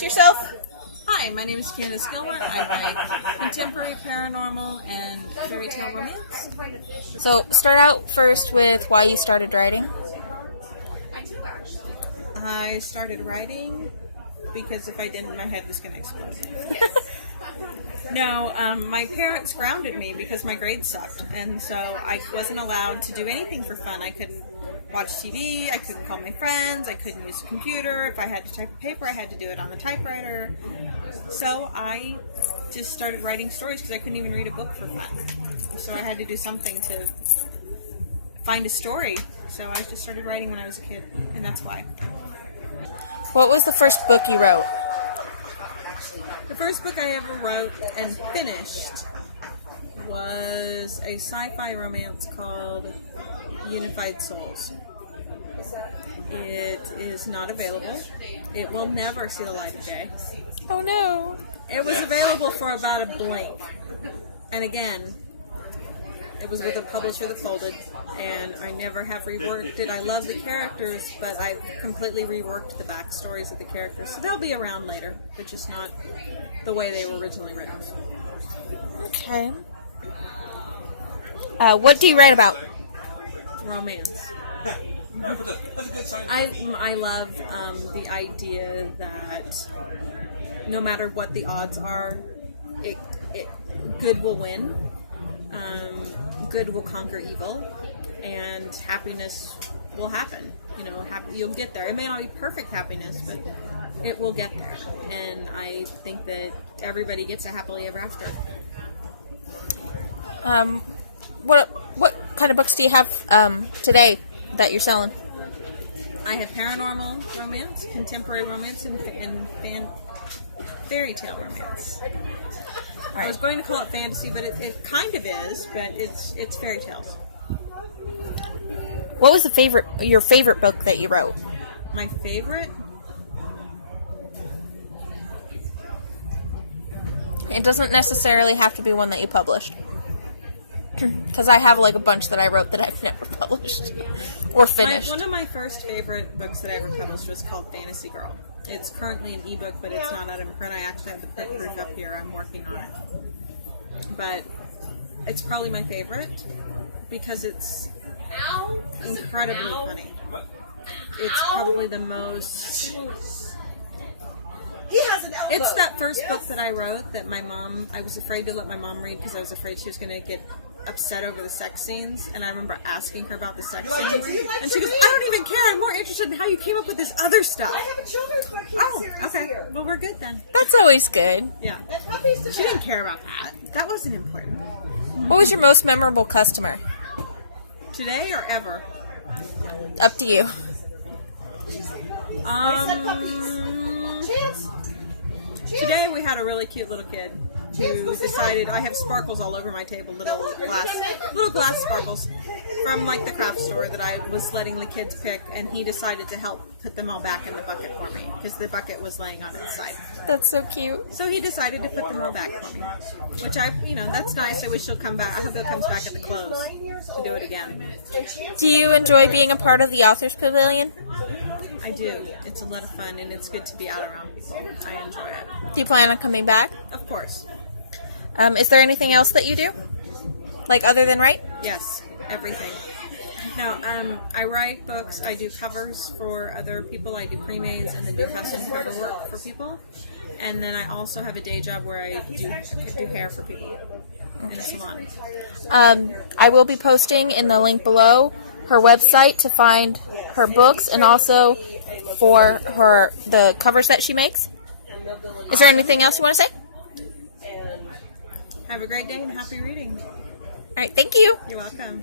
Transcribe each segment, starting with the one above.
introduce yourself? Hi, my name is Candice Gilmer. I write contemporary paranormal and fairy tale romance. So, start out first with why you started writing. I started writing because if I didn't, my head was going to explode. No, my parents grounded me because my grades sucked, and so I wasn't allowed to do anything for fun. I couldn't watch TV, I couldn't call my friends, I couldn't use a computer. If I had to type a paper, I had to do it on the typewriter. So I just started writing stories because I couldn't even read a book for fun. So I had to do something to find a story. So I just started writing when I was a kid, and that's why. What was the first book you wrote? The first book I ever wrote and finished was a sci-fi romance called Unified Souls. It is not available. It will never see the light of day. Oh no. It was available for about a blink. And again, it was with a publisher that folded, and I never have reworked it. I love the characters, but I've completely reworked the backstories of the characters. So they'll be around later, but just not the way they were originally written. Okay. What do you write about? Romance. I love the idea that no matter what the odds are, good will win. Good will conquer evil, and happiness will happen. You know, you'll get there. It may not be perfect happiness, but it will get there. And I think that everybody gets a happily ever after. What kind of books do you have today that you're selling? I have paranormal romance, contemporary romance, and fairy tale romance. I was going to call it fantasy, but it kind of is, but it's fairy tales. What was your favorite book that you wrote? My favorite? It doesn't necessarily have to be one that you published. Because I have like a bunch that I wrote that I've never published or finished. One of my first favorite books that I ever published was called Fantasy Girl. It's currently an ebook, but it's not out of print. I actually have the print proof up here. I'm working on it. But it's probably my favorite because it's incredibly funny. It's probably the most... He has an elbow. It's that first book that I wrote that I was afraid to let my mom read because I was afraid she was going to get upset over the sex scenes, and I remember asking her about the sex scenes, and she goes, "I don't even care. I'm more interested in how you came up with this other stuff." I have a children's book series okay. here. Well, we're good then. That's always good. Yeah. That's puppies to She didn't care about that. That wasn't important. What was your most memorable customer? Today or ever? Up to you. I said puppies. Chance. Today we had a really cute little kid who decided, I have sparkles all over my table, little glass sparkles from like the craft store that I was letting the kids pick, and he decided to help put them all back in the bucket for me because the bucket was laying on its side. That's so cute. So he decided to put them all back for me, which that's nice. I wish he'll come back. I hope he comes back at the close to do it again. Do you enjoy being a part of the Authors Pavilion? I do. It's a lot of fun, and it's good to be out around people. I enjoy it. Do you plan on coming back? Of course. Is there anything else that you do? Like other than write? Yes, everything. No, I write books. I do covers for other people. I do pre-mades and then do custom cover work for people. And then I also have a day job where I do hair for people in a salon. I will be posting in the link below her website to find her books and also for the covers that she makes. Is there anything else you want to say? Have a great day and happy reading. All right, thank you. You're welcome.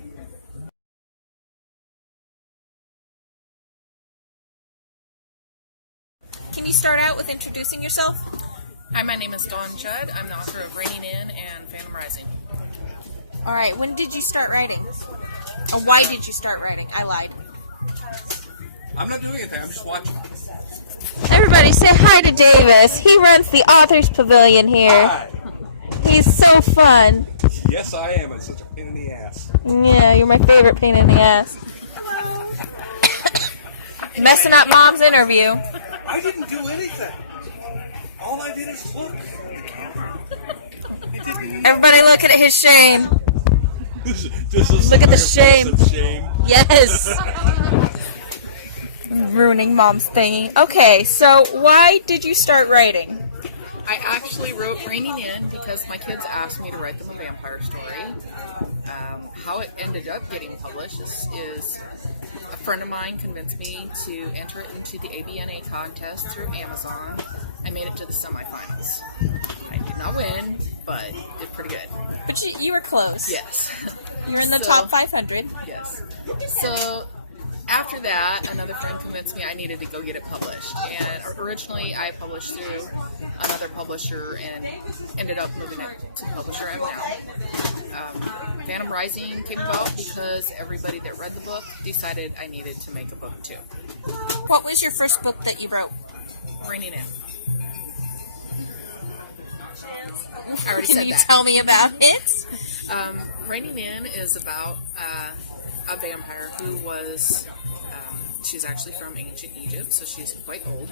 Can you start out with introducing yourself? Hi, my name is Judd. I'm the author of Raining In and Phantom Rising. All right, when did you start writing? Or why did you start writing? I lied. I'm not doing anything. I'm just watching. Everybody say hi to Davis. He runs the Authors Pavilion here. Hi. He's so fun. Yes, I am. It's such a pain in the ass. Yeah, you're my favorite pain in the ass. Messing up Mom's interview. I didn't do anything. at his shame. Just Look at the shame. Yes. Ruining Mom's thingy. Okay, so why did you start writing? I actually wrote Raining In because my kids asked me to write them a vampire story. How it ended up getting published is a friend of mine convinced me to enter it into the ABNA contest through Amazon. I made it to the semifinals. I did not win, but did pretty good. But you were close. Yes. You were in the So- top 500. Yes. So after that, another friend convinced me I needed to go get it published. And originally, I published through another publisher and ended up moving it to the publisher I'm now. Phantom Rising came about because everybody that read the book decided I needed to make a book too. What was your first book that you wrote? Raining In. I already Can said you that. tell me about it? Raining In is about a vampire who was, she's actually from ancient Egypt, so she's quite old.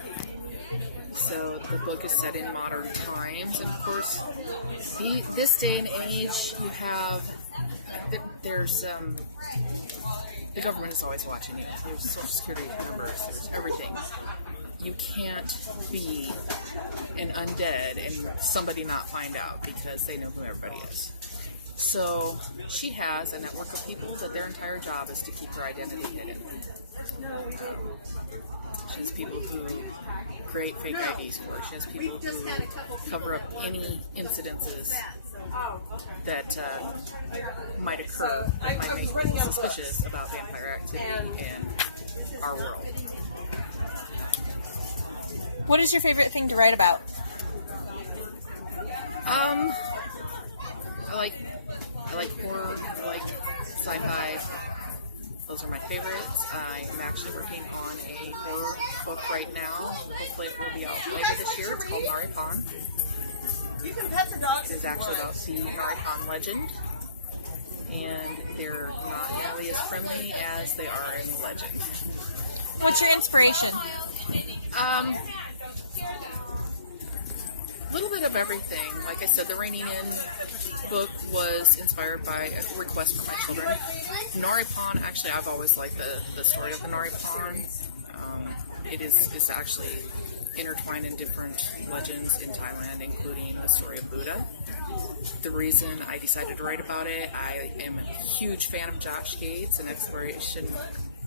So the book is set in modern times, and of course, this day and age, you have, there's, the government is always watching you. There's social security numbers, there's everything. You can't be an undead and somebody not find out because they know who everybody is. So she has a network of people that their entire job is to keep her identity hidden. She has people who create fake IDs for her. She has people who cover up any incidences that might occur that might make people suspicious about vampire activity in our world. What is your favorite thing to write about? I like horror, I like sci-fi. Those are my favorites. I am actually working on a horror book right now. Hopefully it will be out later this year. It's called Naripon. You can pet the dogs. It is actually about the Naripon legend. And they're not nearly as friendly as they are in the legend. What's your inspiration? A little bit of everything. Like I said, the Raining In book was inspired by a request from my children. Naripon, actually, I've always liked the story of the Naripon. It's actually intertwined in different legends in Thailand, including the story of Buddha. The reason I decided to write about it, I am a huge fan of Josh Gates and Exploration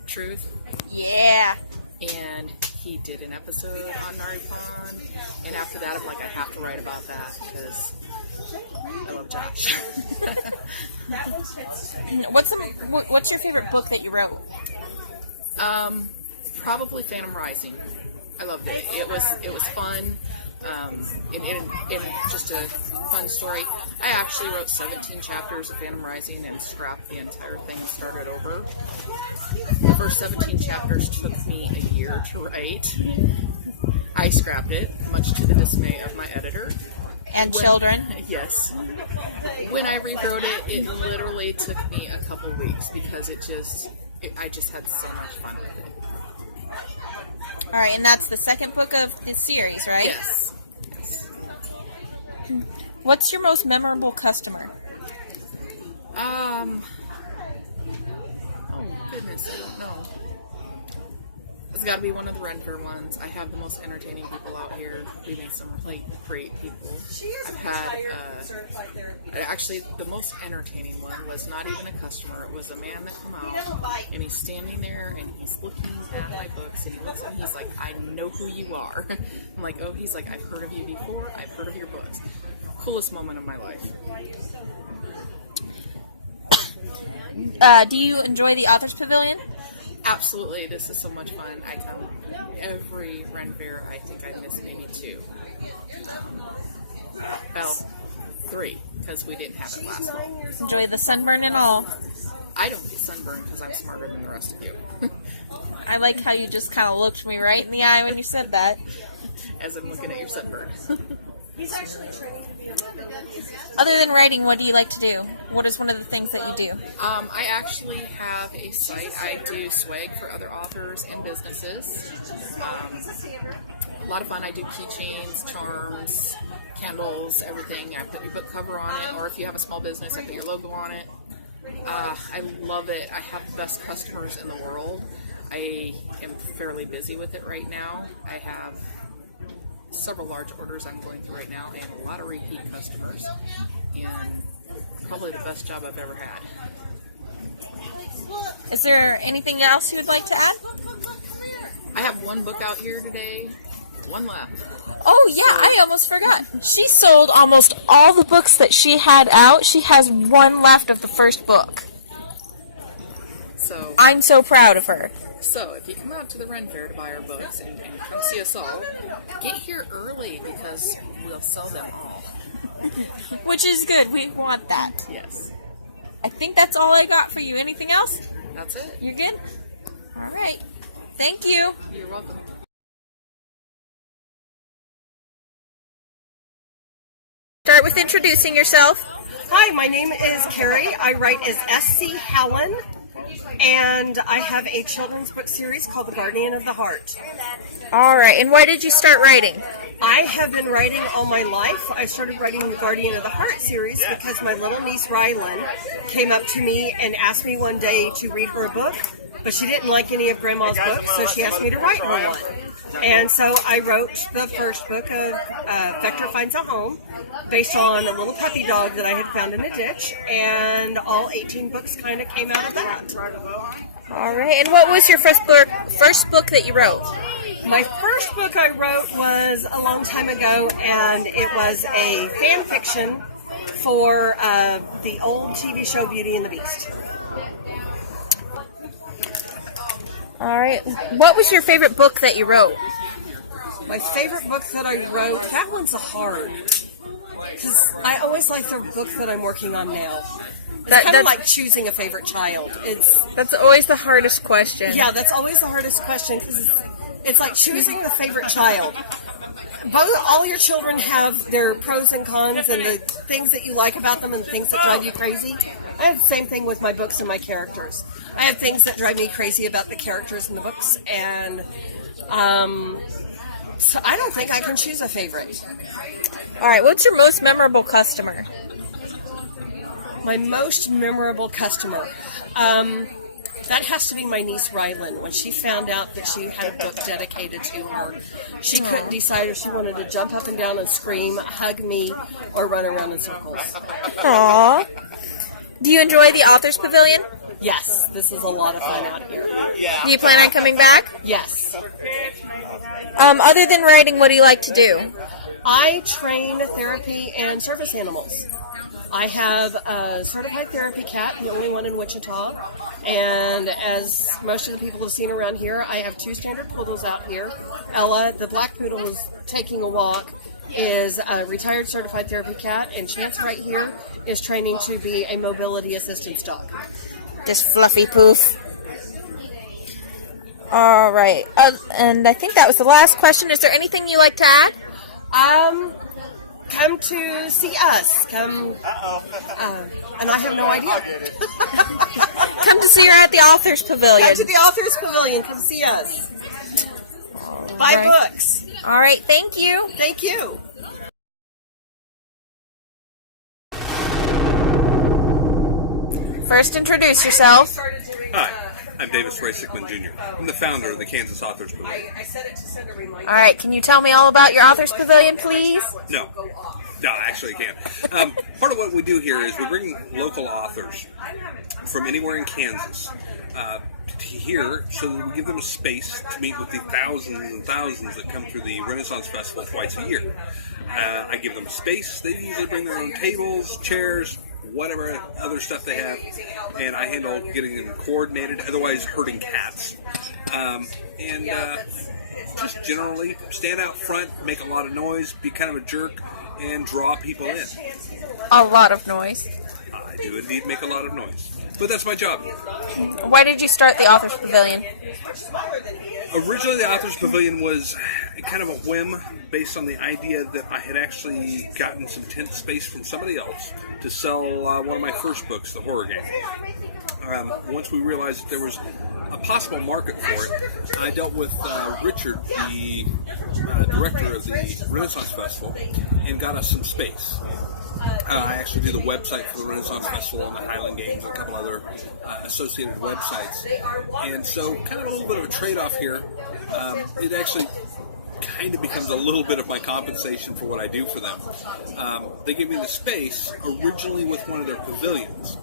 Truth. Yeah. And he did an episode on Naripon, and after that I'm like, I have to write about that because I love Josh. What's your favorite book that you wrote? Probably Phantom Rising. I loved it. It was fun. And just a fun story. I actually wrote 17 chapters of Phantom Rising and scrapped the entire thing and started over. The first 17 chapters took me a year to write. I scrapped it, much to the dismay of my editor. And children? Yes. When I rewrote it, it literally took me a couple weeks because I just had so much fun with it. Alright, and that's the second book of his series, right? Yes. What's your most memorable customer? Oh goodness, I don't know. It's got to be one of the Ren Fair ones. I have the most entertaining people out here. We make some really great people. I've had, actually, the most entertaining one was not even a customer. It was a man that came out, and he's standing there, and he's looking at my books, and he looks at me, he's like, I know who you are. I'm like, oh, he's like, I've heard of you before. I've heard of your books. Coolest moment of my life. Do you enjoy the Authors Pavilion? Absolutely, this is so much fun. I come every Ren Fair. I think I missed maybe 2. Well, 3, because we didn't have it last fall. Enjoy the sunburn and all. I don't get sunburned because I'm smarter than the rest of you. I like how you just kind of looked me right in the eye when you said that. As I'm looking at your sunburn. He's actually training to be a movie. Other than writing, what do you like to do? What is one of the things that you do? I actually have a site. I do swag for other authors and businesses. a lot of fun. I do keychains, charms, candles, everything. I put your book cover on it, or if you have a small business, I put your logo on it. I love it. I have the best customers in the world. I am fairly busy with it right now. I have several large orders I'm going through right now and a lot of repeat customers, and probably the best job I've ever had. Is there anything else you would like to add? I have one book out here today, one left. Oh yeah, I almost forgot. She sold almost all the books that she had out. She has one left of the first book. So I'm so proud of her. So if you come out to the Ren Fair to buy our books and come see us all, get here early because we'll sell them all. Which is good. We want that. Yes. I think that's all I got for you. Anything else? That's it. You're good? All right. Thank you. You're welcome. Start with introducing yourself. Hi, my name is Carrie. I write as S.C. Helen, and I have a children's book series called The Guardian of the Heart. All right. And why did you start writing? I have been writing all my life. I started writing the Guardian of the Heart series because my little niece Rylan came up to me and asked me one day to read her a book, but she didn't like any of Grandma's books, so she asked me to write her one. And so I wrote the first book of Vector Finds a Home, based on a little puppy dog that I had found in a ditch, and all 18 books kind of came out of that. All right. And what was your first book that you wrote? My first book I wrote was a long time ago, and it was a fan fiction for the old TV show Beauty and the Beast. All right. What was your favorite book that you wrote? My favorite book that I wrote, that one's hard, because I always like the book that I'm working on now. It's kind of like choosing a favorite child. That's always the hardest question. Yeah, that's always the hardest question, because it's like choosing the favorite child. All your children have their pros and cons and the things that you like about them and the things that drive you crazy. I have the same thing with my books and my characters. I have things that drive me crazy about the characters in the books, and so I don't think I can choose a favorite. All right. What's your most memorable customer? My most memorable customer. That has to be my niece Rylan. When she found out that she had a book dedicated to her, she couldn't decide if she wanted to jump up and down and scream, hug me, or run around in circles. Aww. Do you enjoy the Authors Pavilion? Yes, this is a lot of fun out here. Do you plan on coming back? Yes. Other than writing, what do you like to do? I train therapy and service animals. I have a certified therapy cat, the only one in Wichita, and as most of the people have seen around here, I have 2 standard poodles out here. Ella, the black poodle, is taking a walk, is a retired certified therapy cat, and Chance right here is training to be a mobility assistance dog. Just fluffy poof. All right. And I think that was the last question. Is there anything you like to add? Come to see us. Come. And I have no idea. Come to see her at the Authors Pavilion. Come to the Authors Pavilion. Come see us. Buy books. All right. Thank you. Thank you. First, introduce yourself. Hi, I'm Ray Sickmon Jr. I'm the founder of the Kansas Authors Pavilion. I set it to send a reminder. All right. Can you tell me all about your Authors Pavilion, please? No, actually I can't. Part of what we do here is we bring local authors from anywhere in Kansas here so that we give them a space to meet with the thousands and thousands that come through the Renaissance Festival twice a year. I give them space. They usually bring their own tables, chairs, whatever other stuff they have, and I handle getting them coordinated, otherwise herding cats. Just generally stand out front, make a lot of noise, be kind of a jerk, and draw people in. A lot of noise. I do indeed make a lot of noise. But that's my job. Why did you start the Authors Pavilion? Originally, the Authors Pavilion was kind of a whim based on the idea that I had actually gotten some tent space from somebody else to sell one of my first books, the horror game. Once we realized that there was a possible market for it, I dealt with Richard, the director of the Renaissance Festival, and got us some space. I actually do the website for the Renaissance Festival and the Highland Games and a couple other associated websites. And so kind of a little bit of a trade-off here. It actually kind of becomes a little bit of my compensation for what I do for them. They gave me the space originally with one of their pavilions.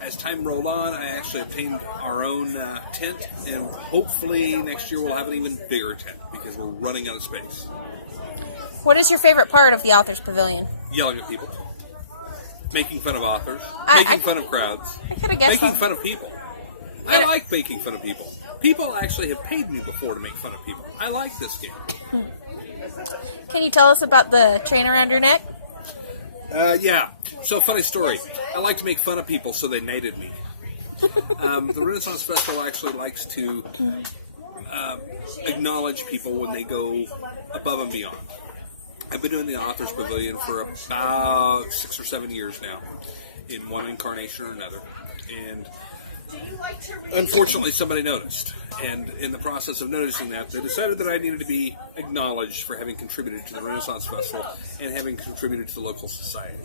As time rolled on, I actually obtained our own tent, and hopefully next year we'll have an even bigger tent because we're running out of space. What is your favorite part of the Authors Pavilion? Yelling at people, making fun of authors, I making fun of crowds, I could have guessed making that. fun of people. I like making fun of people. People actually have paid me before to make fun of people. I like this game. Can you tell us about the train around your neck? Yeah. So, funny story. I like to make fun of people, so they knighted me. The Renaissance Festival actually likes to acknowledge people when they go above and beyond. I've been doing the Authors Pavilion for about 6 or 7 years now, in one incarnation or another. And unfortunately, somebody noticed. And in the process of noticing that, they decided that I needed to be acknowledged for having contributed to the Renaissance Festival and having contributed to the local society.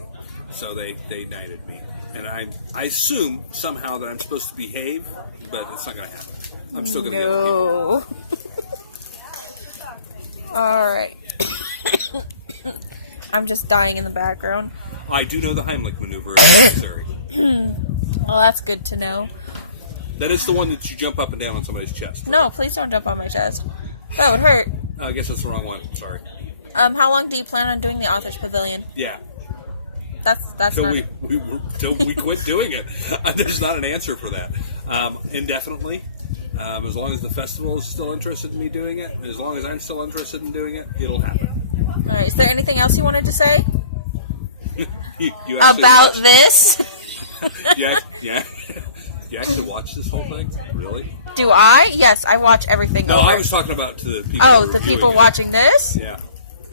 So they knighted me. And I assume somehow that I'm supposed to behave, but it's not going to happen. I'm still going to get people. Alright. I'm just dying in the background. I do know the Heimlich maneuver if necessary. Well, that's good to know. That is the one that you jump up and down on somebody's chest. No, please don't jump on my chest. That would hurt. I guess that's the wrong one. Sorry. How long do you plan on doing the Authors Pavilion? Yeah. That's Till not... till we quit doing it. There's not an answer for that. Indefinitely. As long as the festival is still interested in me doing it, and as long as I'm still interested in doing it, it'll happen. Alright, is there anything else you wanted to say? you actually About watched, this? yeah. You actually watch this whole thing? Really? Do I? Yes, I watch everything No, over. I was talking about to the people. Oh, who the were people viewing it. watching this? Yeah.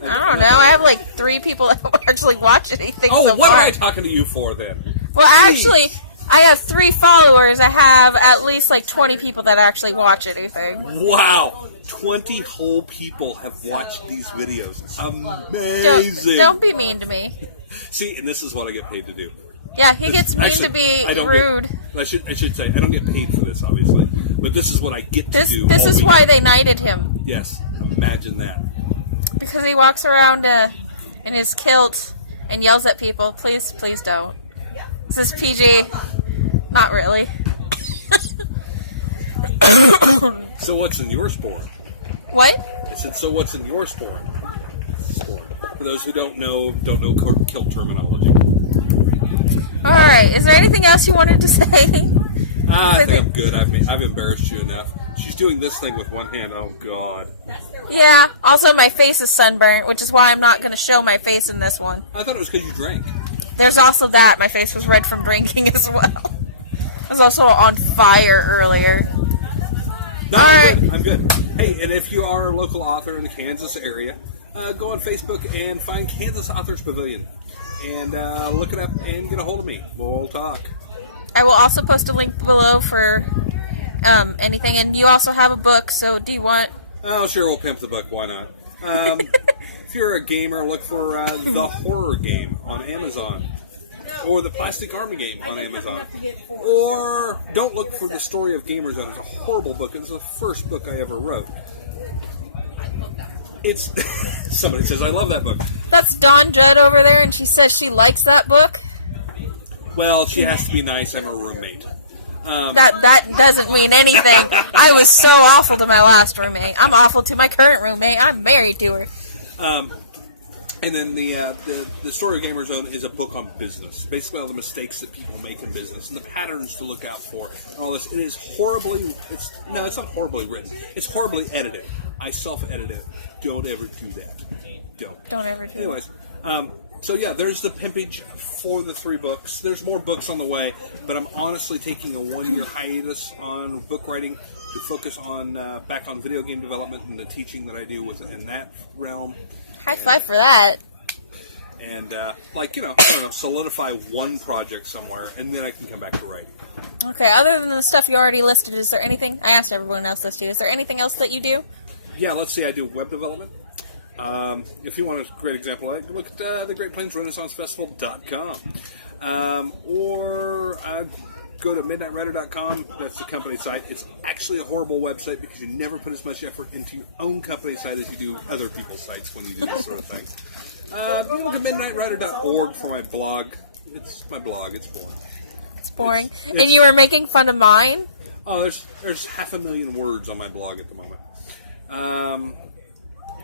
I don't know. I have like 3 people that actually watch anything Oh, so what far. am I talking to you for then? Well, Jeez. actually, I have 3 followers. I have at least like 20 people that actually watch anything. Wow, 20 whole people have watched these videos. Amazing. Don't be mean to me. See, and this is what I get paid to do. Yeah, he gets me Actually, to I be don't rude. I should say I don't get paid for this, obviously, but this is what I get to do. This all is week. why they knighted him. Yes, imagine that. Because he walks around in his kilt and yells at people. Please, please don't. Is this PG? Not really. So what's in your sport? What? I said, so what's in your sport? For those who don't know kilt terminology. Alright, is there anything else you wanted to say? I think I'm good. I've embarrassed you enough. She's doing this thing with one hand. Oh, God. Yeah, also my face is sunburnt, which is why I'm not going to show my face in this one. I thought it was because you drank. There's also that. My face was red from drinking as well. I was also on fire earlier. No, I'm good. Hey, and if you are a local author in the Kansas area, go on Facebook and find Kansas Authors Pavilion. And look it up and get a hold of me. We'll talk. I will also post a link below for anything. And you also have a book, so do you want... Oh, sure, we'll pimp the book. Why not? If you're a gamer, look for The Horror Game on Amazon. Or The Plastic Army Game on Amazon. Or don't look for The Story of Gamers on. It's a horrible book. It was the first book I ever wrote. It's... Somebody says, I love that book. That's Dawn Judd over there, and she says she likes that book. Well, she has to be nice. I'm her roommate. That doesn't mean anything. I was so awful to my last roommate. I'm awful to my current roommate. I'm married to her. And then the Story of Gamer Zone is a book on business. Basically all the mistakes that people make in business and the patterns to look out for and all this. It is horribly... It's not horribly written. It's horribly edited. I self-edit it. Don't ever do that. Don't ever do that. Anyways, so yeah, there's the pimpage for the 3 books. There's more books on the way, but I'm honestly taking a 1-year hiatus on book writing to focus on back on video game development and the teaching that I do in that realm. High five for that. and like, I don't know, solidify one project somewhere, and then I can come back to writing. Okay, other than the stuff you already listed, is there anything, I asked everyone else this too, is there anything else that you do? Yeah, let's see, I do web development. If you want a great example, look at the Great Plains Renaissance Festival.com. Or go to midnightwriter.com. That's the company site. It's actually a horrible website because you never put as much effort into your own company site as you do other people's sites when you do this sort of thing. You can look at midnightwriter.org for my blog. It's my blog. It's boring. It's boring. And you were making fun of mine? Oh, there's 500,000 words on my blog at the moment.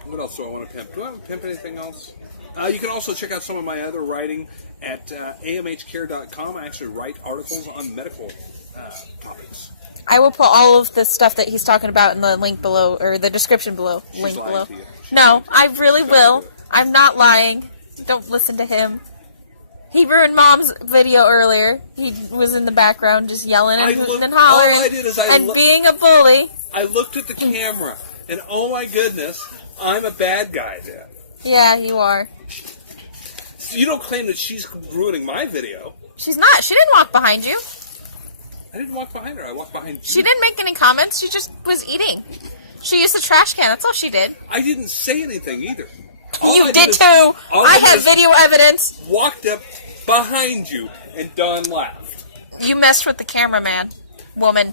What else do I want to pimp? Do I want to pimp anything else? You can also check out some of my other writing at amhcare.com. I actually write articles on medical topics. I will put all of the stuff that he's talking about in the link below, or the description below. She's link lying below. to you. No, I really will. I'm not lying. Don't listen to him. He ruined Mom's video earlier. He was in the background just yelling and hollering all I did is being a bully. I looked at the camera, and oh my goodness, I'm a bad guy then. Yeah, you are. You don't claim that she's ruining my video. She's not. She didn't walk behind you. I didn't walk behind her. I walked behind you. She didn't make any comments. She just was eating. She used the trash can. That's all she did. I didn't say anything either. You did too. I have video evidence. Walked up behind you, and Dawn laughed. You messed with the cameraman, woman,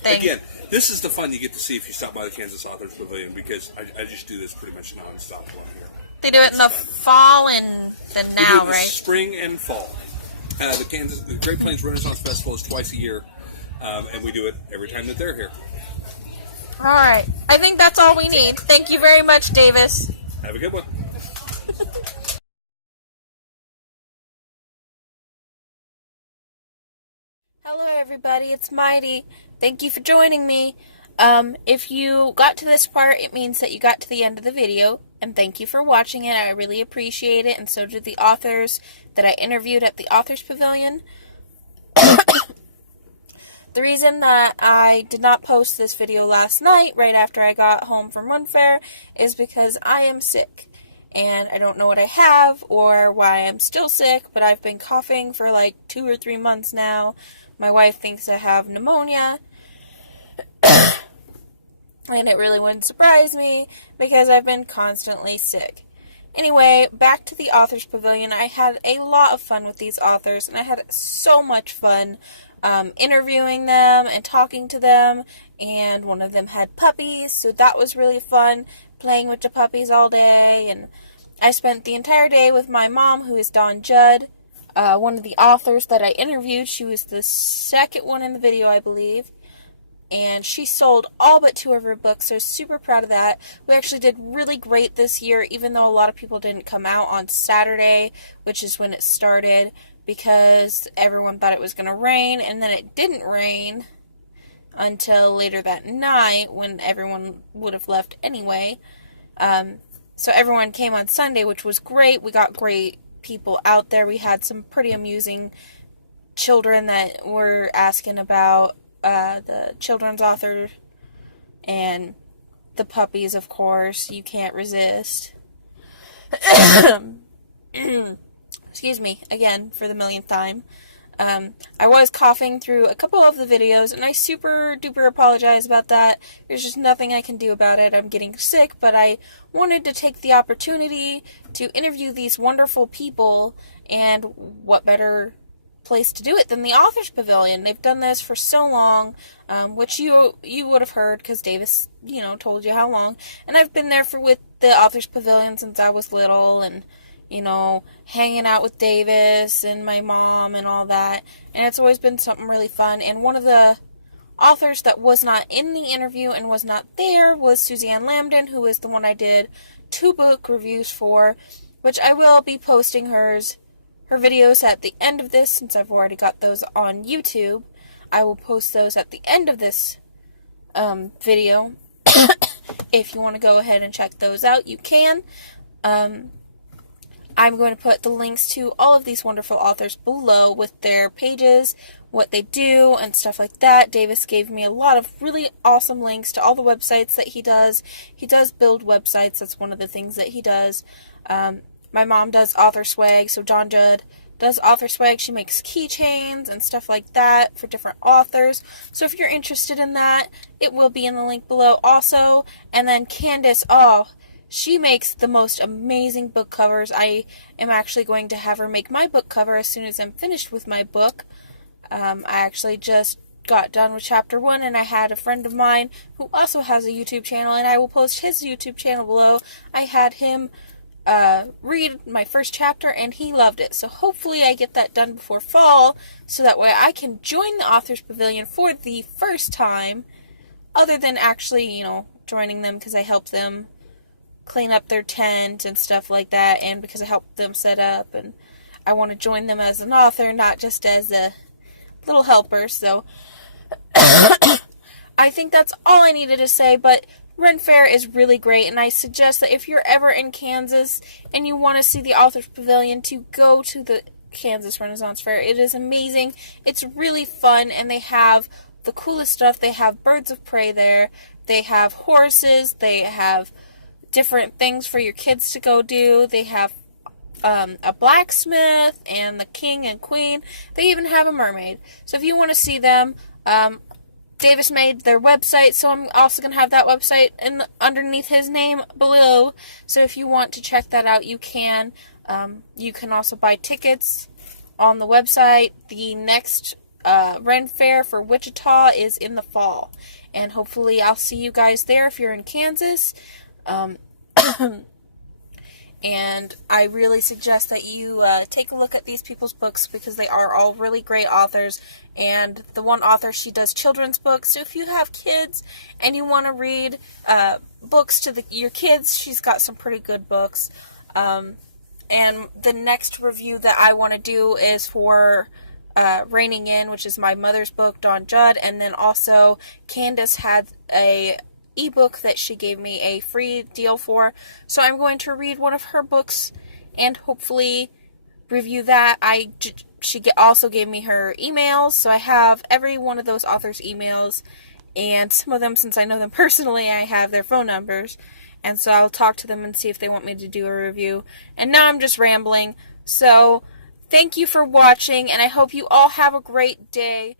thing. Again, this is the fun you get to see if you stop by the Kansas Authors Pavilion, because I just do this pretty much nonstop around here. They do it in the fall and the We do now, it in the right? spring and fall. The Great Plains Renaissance Festival is twice a year, and we do it every time that they're here. All right. I think that's all we need. Thank you very much, Davis. Have a good one. Hello, everybody. It's Mighty. Thank you for joining me. If you got to this part, it means that you got to the end of the video, and thank you for watching it. I really appreciate it, and so did the authors that I interviewed at the Authors Pavilion. The reason that I did not post this video last night, right after I got home from Run Fair, is because I am sick. And I don't know what I have or why I'm still sick, but I've been coughing for like 2 or 3 months now. My wife thinks I have pneumonia. And it really wouldn't surprise me because I've been constantly sick. Anyway, back to the Authors Pavilion. I had a lot of fun with these authors, and I had so much fun interviewing them and talking to them, and one of them had puppies, so that was really fun, playing with the puppies all day. And I spent the entire day with my mom, who is Judd, one of the authors that I interviewed. She was the second one in the video, I believe, and she sold all but 2 of her books, so super proud of that. We actually did really great this year, even though a lot of people didn't come out on Saturday, which is when it started, because everyone thought it was going to rain, and then it didn't rain until later that night when everyone would have left anyway. So everyone came on Sunday, which was great. We got great people out there. We had some pretty amusing children that were asking about the children's author, and the puppies, of course. You can't resist. Excuse me, again, for the millionth time. I was coughing through a couple of the videos, and I super duper apologize about that. There's just nothing I can do about it. I'm getting sick, but I wanted to take the opportunity to interview these wonderful people, and what better place to do it than the Authors Pavilion. They've done this for so long, which you would have heard because Davis, told you how long. And I've been there with the Authors Pavilion since I was little, and hanging out with Davis and my mom and all that. And it's always been something really fun. And one of the authors that was not in the interview and was not there was Suzanne Lambden, who is the one I did 2 book reviews for, which I will be posting her videos at the end of this, since I've already got those on YouTube. I will post those at the end of this video. If you want to go ahead and check those out, you can. I'm going to put the links to all of these wonderful authors below with their pages, what they do, and stuff like that. Davis gave me a lot of really awesome links to all the websites that he does. He does build websites. That's one of the things that he does. my mom does author swag, so Judd does author swag. She makes keychains and stuff like that for different authors. So if you're interested in that, it will be in the link below also. And then Candice, she makes the most amazing book covers. I am actually going to have her make my book cover as soon as I'm finished with my book. I actually just got done with chapter 1, and I had a friend of mine who also has a YouTube channel, and I will post his YouTube channel below. I had him read my first chapter, and he loved it. So hopefully I get that done before fall, so that way I can join the Authors Pavilion for the first time, other than actually, joining them because I helped them clean up their tent and stuff like that, and because I helped them set up, and I want to join them as an author, not just as a little helper. So I think that's all I needed to say, but Ren Fair is really great, and I suggest that if you're ever in Kansas and you want to see the Authors Pavilion, to go to the Kansas Renaissance Fair. It is amazing. It's really fun, and they have the coolest stuff. They have birds of prey there. They have horses. They have different things for your kids to go do. They have a blacksmith and the king and queen. They even have a mermaid. So if you want to see them, Davis made their website, so I'm also going to have that website underneath his name below. So if you want to check that out, you can. You can also buy tickets on the website. The next Ren Fair for Wichita is in the fall. And hopefully I'll see you guys there if you're in Kansas. And I really suggest that you take a look at these people's books, because they are all really great authors. And the one author, she does children's books. So if you have kids and you want to read books to your kids, she's got some pretty good books. And the next review that I want to do is for Reining In, which is my mother's book, Don Judd. And then also Candice had a ebook that she gave me a free deal for, so I'm going to read one of her books and hopefully review that. She also gave me her emails, so I have every one of those authors' emails, and some of them, since I know them personally, I have their phone numbers, and so I'll talk to them and see if they want me to do a review. And now I'm just rambling, so thank you for watching, and I hope you all have a great day.